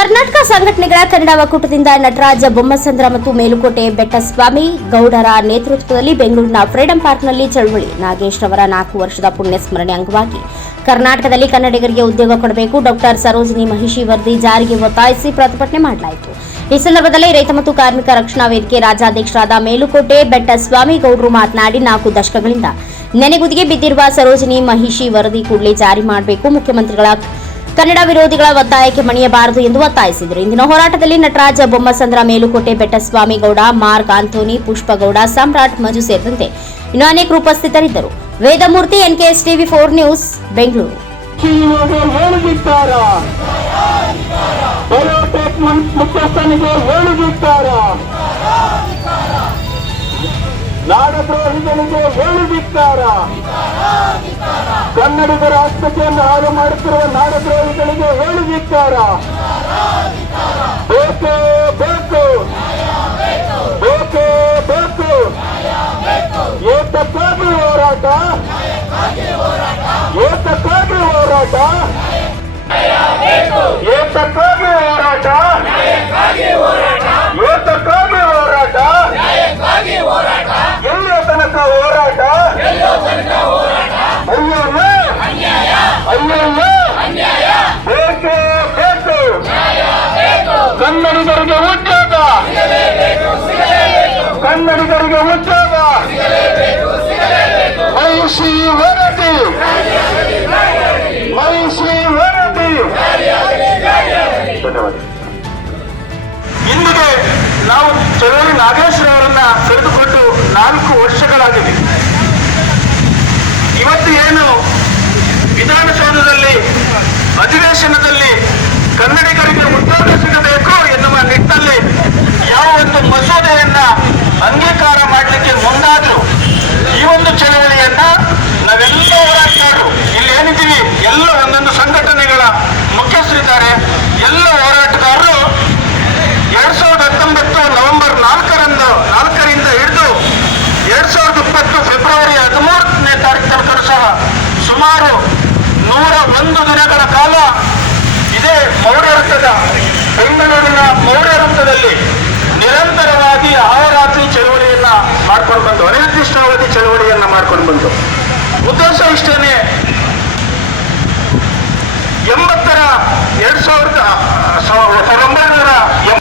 ಕರ್ನಾಟಕ ಸಂಘಟನೆಗಳ ಕನ್ನಡ ಒಕ್ಕೂಟದಿಂದ ನಟರಾಜ ಬೊಮ್ಮಸಂದ್ರ ಮತ್ತು ಮೇಲುಕೋಟೆ ಬೆಟ್ಟಸ್ವಾಮಿ ಗೌಡರ ನೇತೃತ್ವದಲ್ಲಿ ಬೆಂಗಳೂರಿನ ಫ್ರೀಡಂ ಪಾರ್ಕ್ನಲ್ಲಿ ಚಳವಳಿ. ನಾಗೇಶ್ ರವರ 4 ವರ್ಷದ ಪುಣ್ಯ ಸ್ಮರಣೆ ಅಂಗವಾಗಿ ಕರ್ನಾಟಕದಲ್ಲಿ ಕನ್ನಡಿಗರಿಗೆ ಉದ್ಯೋಗ ಕೊಡಬೇಕು, ಡಾಕ್ಟರ್ ಸರೋಜಿನಿ ಮಹಿಷಿ ವರದಿ ಜಾರಿಗೆ ಒತ್ತಾಯಿಸಿ ಪ್ರತಿಭಟನೆ ಮಾಡಲಾಯಿತು. ಈ ಸಂದರ್ಭದಲ್ಲಿ ರೈತ ಮತ್ತು ಕಾರ್ಮಿಕ ರಕ್ಷಣಾ ವೇದಿಕೆ ರಾಜ್ಯಾಧ್ಯಕ್ಷರಾದ ಮೇಲುಕೋಟೆ ಬೆಟ್ಟಸ್ವಾಮಿ ಗೌಡರು ಮಾತನಾಡಿ 4 ದಶಕಗಳಿಂದ ನೆನೆಗುದಿಗೆ ಬಿದ್ದಿರುವ ಸರೋಜಿನಿ ಮಹಿಷಿ ವರದಿ ಕೂಡಲೇ ಜಾರಿ ಮಾಡಬೇಕು, ಮುಖ್ಯಮಂತ್ರಿಗಳ ಕನ್ನಡ ವಿರೋಧಿಗಳ ಒತ್ತಾಯಕ್ಕೆ ಮಣಿಯಬಾರದು ಎಂದು ಒತ್ತಾಯಿಸಿದರು. ಇಂದಿನ ಹೋರಾಟದಲ್ಲಿ ನಟರಾಜ ಬೊಮ್ಮಸಂದ್ರ, ಮೇಲುಕೋಟೆ ಬೆಟ್ಟಸ್ವಾಮಿ ಗೌಡ, ಮಾರ್ಕ್ ಆಂಥೋನಿ, ಪುಷ್ಪಗೌಡ, ಸಮ್ರಾಟ್ ಮಂಜು ಸೇರಿದಂತೆ ಇನ್ನು ಅನೇಕರು ಉಪಸ್ಥಿತರಿದ್ದರು. Vedamurthy, NKS TV 4 news, Bengaluru. ನಾಡದ್ರೋಹಿಗಳಿಗೆ ಹೇಳಿದಿಕ್ಕಾರ. ಕನ್ನಡಿಗರ ಆಸ್ತಿಯನ್ನು ಹಾಳು ಮಾಡುತ್ತಿರುವ ನಾಡದ್ರೋಹಿಗಳಿಗೆ ಹೇಳಿದಿಕ್ಕಾರ. ಬೇಕು ಬೇಕು ಬೇಕು ಬೇಕು ಏತಕ್ಕಾಗಿ ಹೋರಾಟ, ಏತಕ್ಕಾಗಿ ಹೋರಾಟ, ಏತಕ್ಕಾಗಿ ಹೋರಾಟ, ಏತಕ್ಕಾಗಿ ಹೋರಾಟ, ಎಲ್ಲಿಯ ತನಕ ಹೋರಾಟ? ಅಯ್ಯಯ್ಯ ಬೇಕು ಬೇಕು ಕನ್ನಡಿಗರಿಗೆ ಉದ್ಯೋಗ, ಕನ್ನಡಿಗರಿಗೆ ಉದ್ಯೋಗ, ಮಹಿಷಿ ವರದಿ, ಮಹಿಷಿ ವರದಿ. ಧನ್ಯವಾದ. ಇಂದಿಗೆ ನಾವು ಚಳವಳಿ ನಾಗೇಶ್ ಅವರನ್ನ ಕರೆದುಕೊಂಡು 4 ವರ್ಷಗಳಾಗಿವೆ. ಇವತ್ತು ಏನು ವಿಧಾನಸೌಧದಲ್ಲಿ ಅಧಿವೇಶನದಲ್ಲಿ ಕನ್ನಡಿಗರಿಗೆ ಉದ್ಯೋಗ ಸಿಗಬೇಕು ಎನ್ನುವ ನಿಟ್ಟಿನಲ್ಲಿ ಯಾವ ಒಂದು ಮಸೂದೆಯನ್ನ ಅಂಗೀಕಾರ ಮಾಡಲಿಕ್ಕೆ ಮುಂದಾದ್ರು, ಈ ಒಂದು ಚಳವಳಿಯನ್ನ ನಾವೆಲ್ಲ ಹೋರಾಟಗಾರರು ಇಲ್ಲಿ ಏನಿದ್ದೀವಿ ಎಲ್ಲ ಒಂದೊಂದು ಸಂಘಟನೆಗಳ ಮುಖ್ಯಸ್ಥರಿದ್ದಾರೆ, ಎಲ್ಲ ಹೋರಾಟಗಾರರು 2019 ನವೆಂಬರ್ 4ರಿಂದ ಹಿಡಿದು 2020 ಫೆಬ್ರವರಿ 13ನೇ ತಾರೀಕು ತನಕ ಸಹ ಸುಮಾರು 101 ದಿನಗಳ ಕಾಲ ಇದೇ ಮೌಢ್ಯರಥದ ಬೆಂಗಳೂರಿನ ಮೌಢ್ಯರಥದಲ್ಲಿ ನಿರಂತರವಾಗಿ ಅಹೋರಾತ್ರಿ ಚಳವಳಿಯನ್ನ ಮಾಡ್ಕೊಂಡು ಬಂದು, ಅನಿರ್ದಿಷ್ಟಾವಧಿ ಚಳವಳಿಯನ್ನ ಮಾಡ್ಕೊಂಡು ಬಂದು ಉದ್ದೇಶ ಇಷ್ಟೇನೆ. 1980